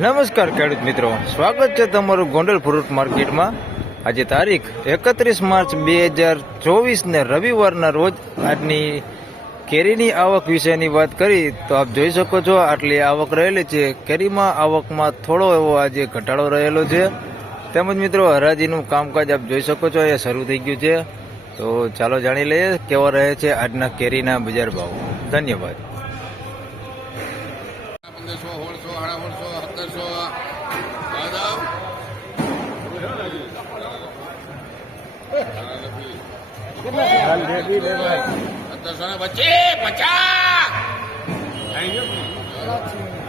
નમસ્કાર ખેડૂત મિત્રો, સ્વાગત છે તમારું ગોંડલ ફ્રૂટ માર્કેટમાં। આજે તારીખ 31 માર્ચ 2024 રવિવારના રોજ આજની કેરીની આવક વિશેની વાત કરી તો આપ જોઈ શકો છો આટલી આવક રહેલી છે। કેરીમાં આવકમાં થોડો એવો આજે ઘટાડો રહેલો છે। તેમજ મિત્રો હરાજીનું કામકાજ આપ જોઈ શકો છો એ શરૂ થઈ ગયું છે। તો ચાલો જાણી લઈએ કેવા રહે છે આજના કેરીના બજાર ભાવ। ધન્યવાદ।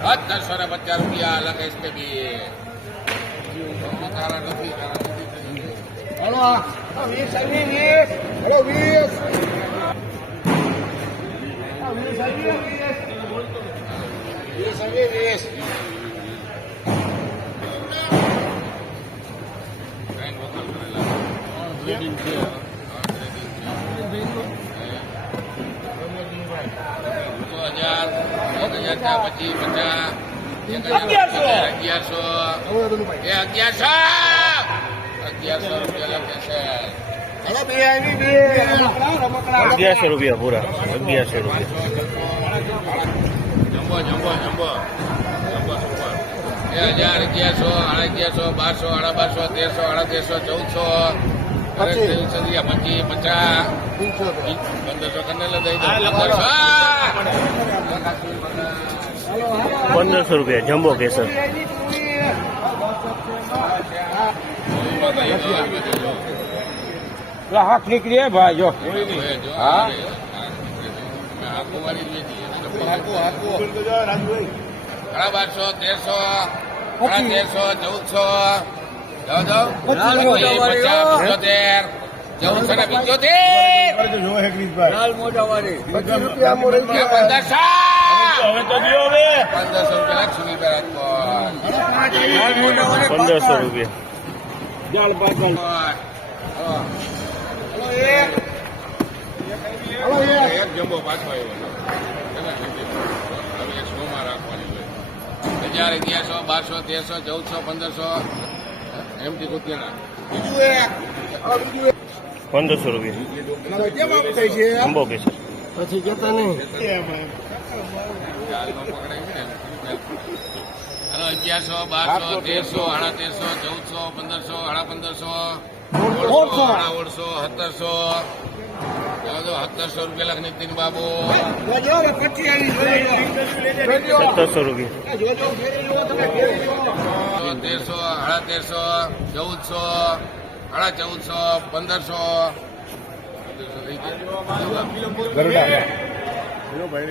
1750 रुपया अलग है इसके भी। हेलो 1100 રૂપિયા પૂરા 1100 રૂપિયા। Jumbo jumbo jumbo jumbo super 1100 1100 1200 1300 1300 1400 1500 કરને દઈ દો 1500 રૂપિયા જમ્બો કેસર। હાથ નીકળી ભાઈ જો હા 1500 રૂપિયા। એક જમ્બો પાછો આવ્યો 1100 1200 1300 1400 એમથી કુતિયાના 1500 રૂપિયા જમ્બો કેસર। પછી જતા નહીં 1100 1200 1300 1300 1400 1700 રૂપિયા લાખ નીતિન બાબુ 1700 રૂપિયા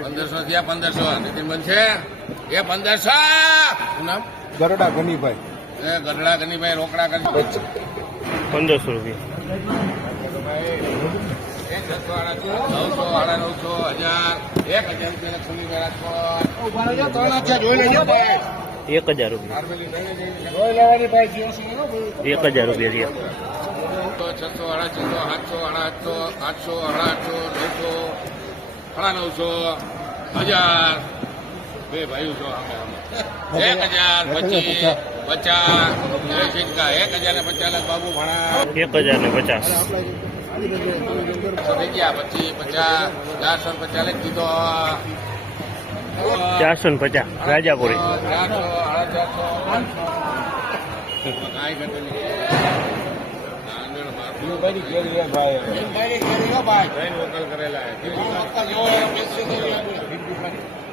1500 થયા 1500 નીતિન બનશે એ 1500 નામ ગરડા ગનીભાઈ ગઢડા ગનીભાઈ રોકડા કરી 1500 રૂપિયા। 1000 રૂપિયા 1000 રૂપિયા 1000 બે ભાઈઓ છો 1000 25 50 1050 લાખ બાબુ ભણા 1050 થઈ ગયા 25 50 450 લખી દીધો 450 રાજાપુરી 1100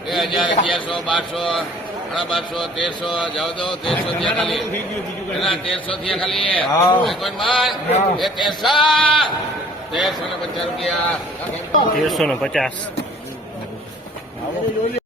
1200 1300 જાવ દો 1300 થયા ખાલી 1300 થયા ખાલી કોઈ માલ એ 1350 રૂપિયા 1350।